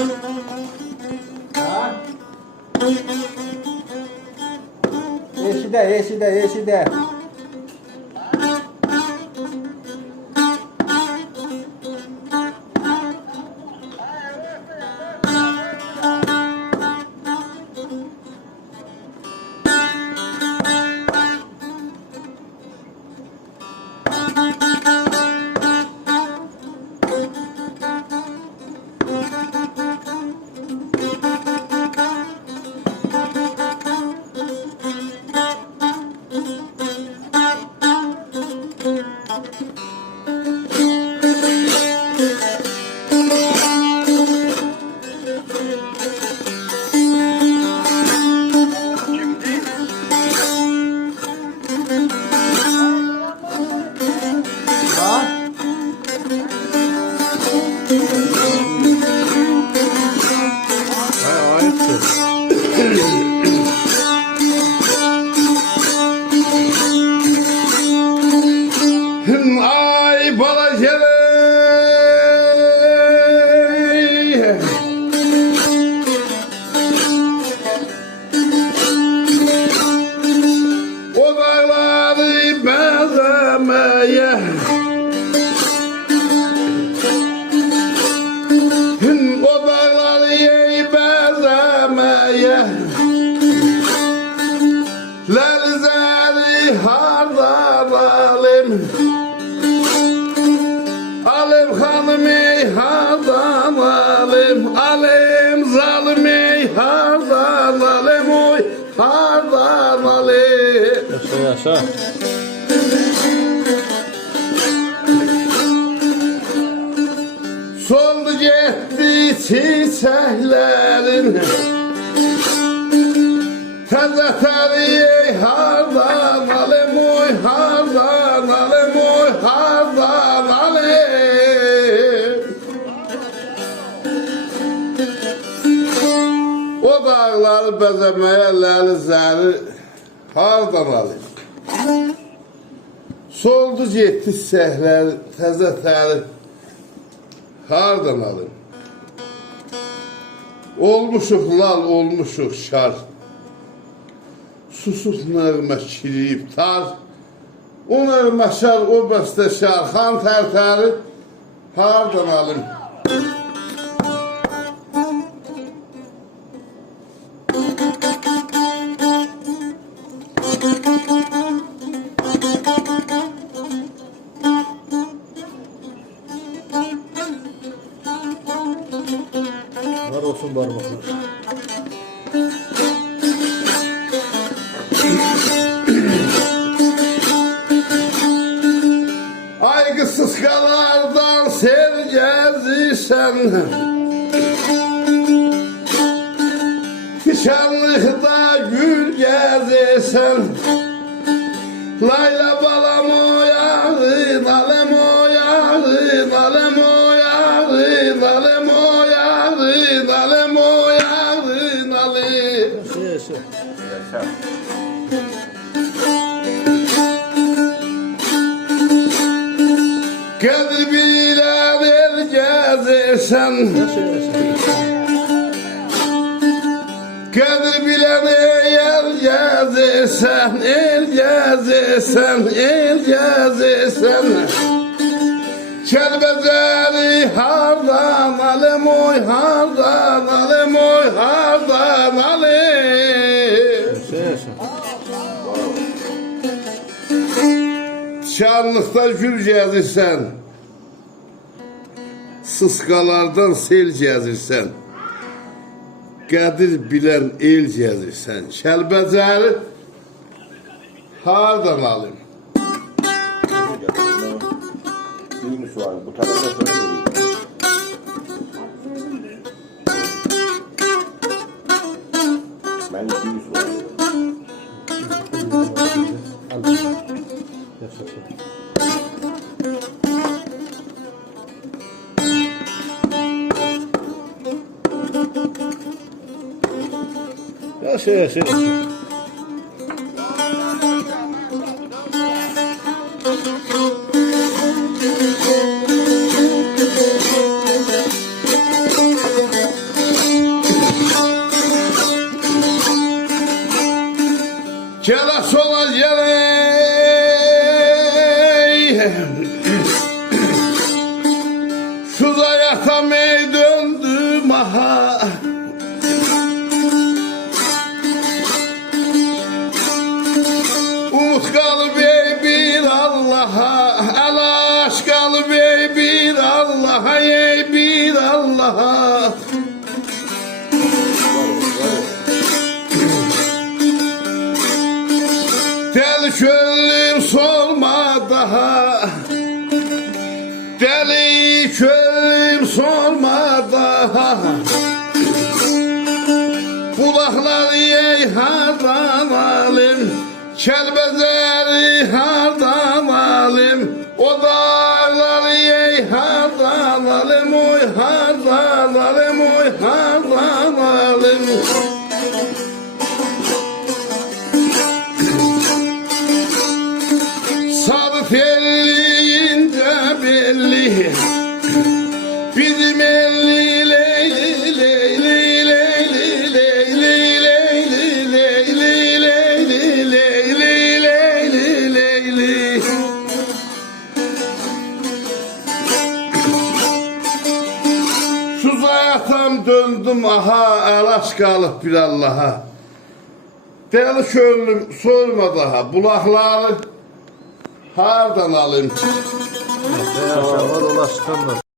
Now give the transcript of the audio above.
Ha? Yeşide. Ay balacele o dağları benzemeye o dağları benzemeye lerzeri hardan alim Alim hanım ey hardan alim Alim zalim ey hardan alim Oy hardan alim Yaşa. Soldu gitti çiçeklerin Teze teri ey hardan alim Oy hardan alim Oy hardan alim O dağları bezemeye lerzeri hardan alim Soldu gitti çiçekler teze teri hardan alim Olmuşuq lal, olmuşuq şar Susuz nəğmə kiriyib tar O nəğməşar, o bəstəşar Xan tərtəri hardan alim Var olsun parmaklar. Ay kısıskalardan sel gezişen Fişanlıkta gül gezişen Layla balam oyağın, alem oyağın, alem oyağın, alem oyağın, alem oyağın, alem Yaşa. Kadir bilen el gezirsen Kadir bilen el gezirsen El gezirsen, el gezirsen Kelbezeli hardan alem oy hardan alem oy hardan alem Yaşa. Şanlıkta gül gezirsen Sıskalardan sel gezirsen Qədir bilən el gezirsən Kəlbəcəri hardan alim Düğünü sual bu tarafa sonra vereyim. Ben de düğünü sual. Yaşa. Gele sola gele. Suda yatamay döndüm aha. Umut kalbi bir Allah'a, el aşk kalbi bir Allah'a, ey bir Allah'a. Deli gönlüm solma daha, deli gönlüm solma daha. Bulaklar ey hardan alim, Kelbezeri hardan alim, o dağlar ey hardan alim, oy hardan alim, oy hardan alim. Sarı telliğinde belli, bizim elli leyli leyli leyli leyli leyli leyli leyli leyli leyli leyli. Suza yatam döndüm aha, el aşk kalıp bir Allah'a. Deli gönlüm sorma daha, bulakları hardan alayım? Yaşar var, ola çıkanlar.